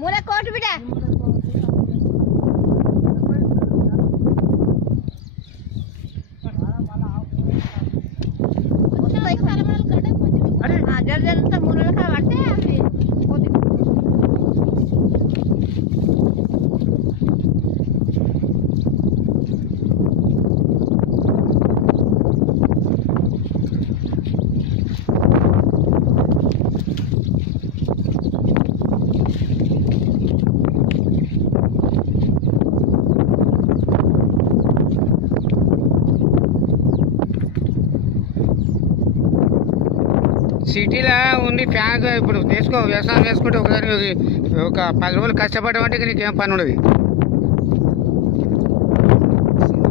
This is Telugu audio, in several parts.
మూల కోటు బిడ్డ జర మూలలో పడితే సిటీలో ఉండి ఫ్యాన్ ఇప్పుడు చేసుకో వ్యవసాయం చేసుకుంటే ఒకసారి ఒక 10 రోజులు కష్టపడమంటే నీకేం పని ఉండదు.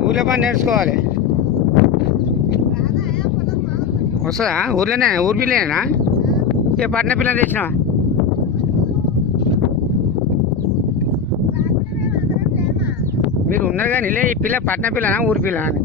ఊళ్ళో పని నేర్చుకోవాలి. వస్తుందా? ఊర్లోనే ఊరి పిల్లనేనా? ఏ పట్టణ పిల్లని తెచ్చినావా? మీరు ఉన్నారు కానీ లే ఈ పిల్ల పట్టణ పిల్లనా ఊరి పిల్లనా?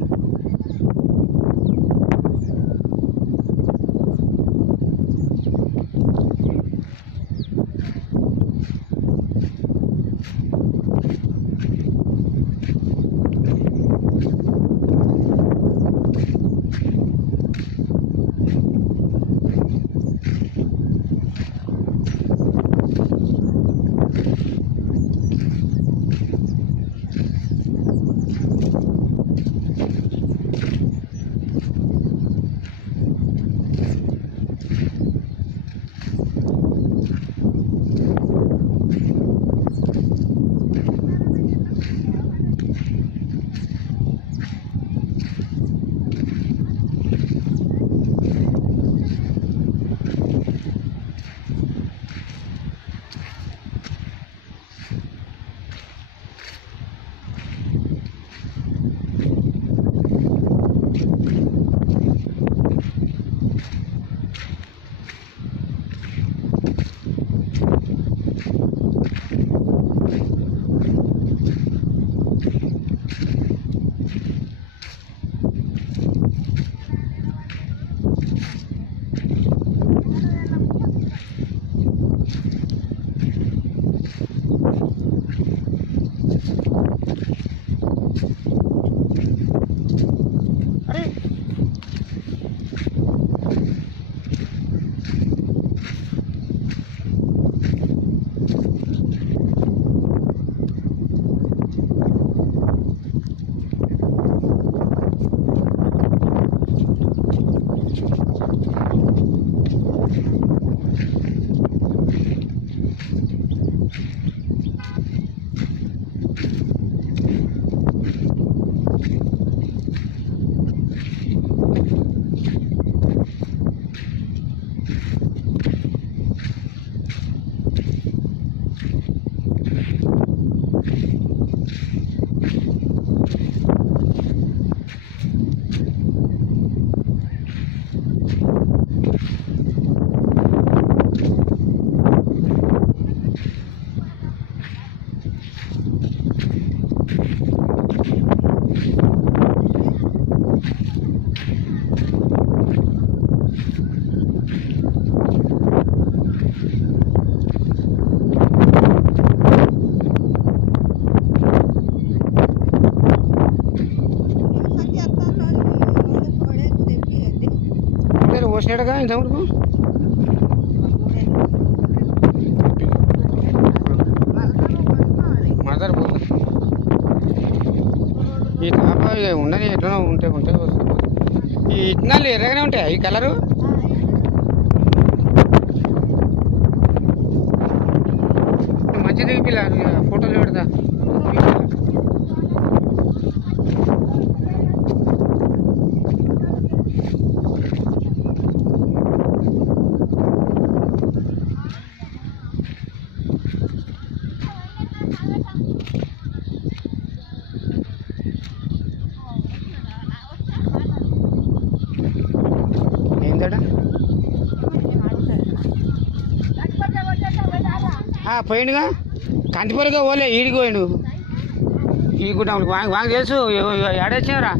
పోసినాడుగా ఇంతవరకు మదర్ ఈ తాప ఉండని ఎట్లనో ఉంటే ఉంటే ఈ ఇత్తనాలు ఎర్రగానే ఉంటాయి ఈ కలరు. మంచిది పిల్ల ఫోటోలు పెడతా. పోయిండుగా కంటిపొరగా పోలే ఈడికి పోయిండు ఈ గుట్ట వాంగ్ తెలుసు ఏడొచ్చినరా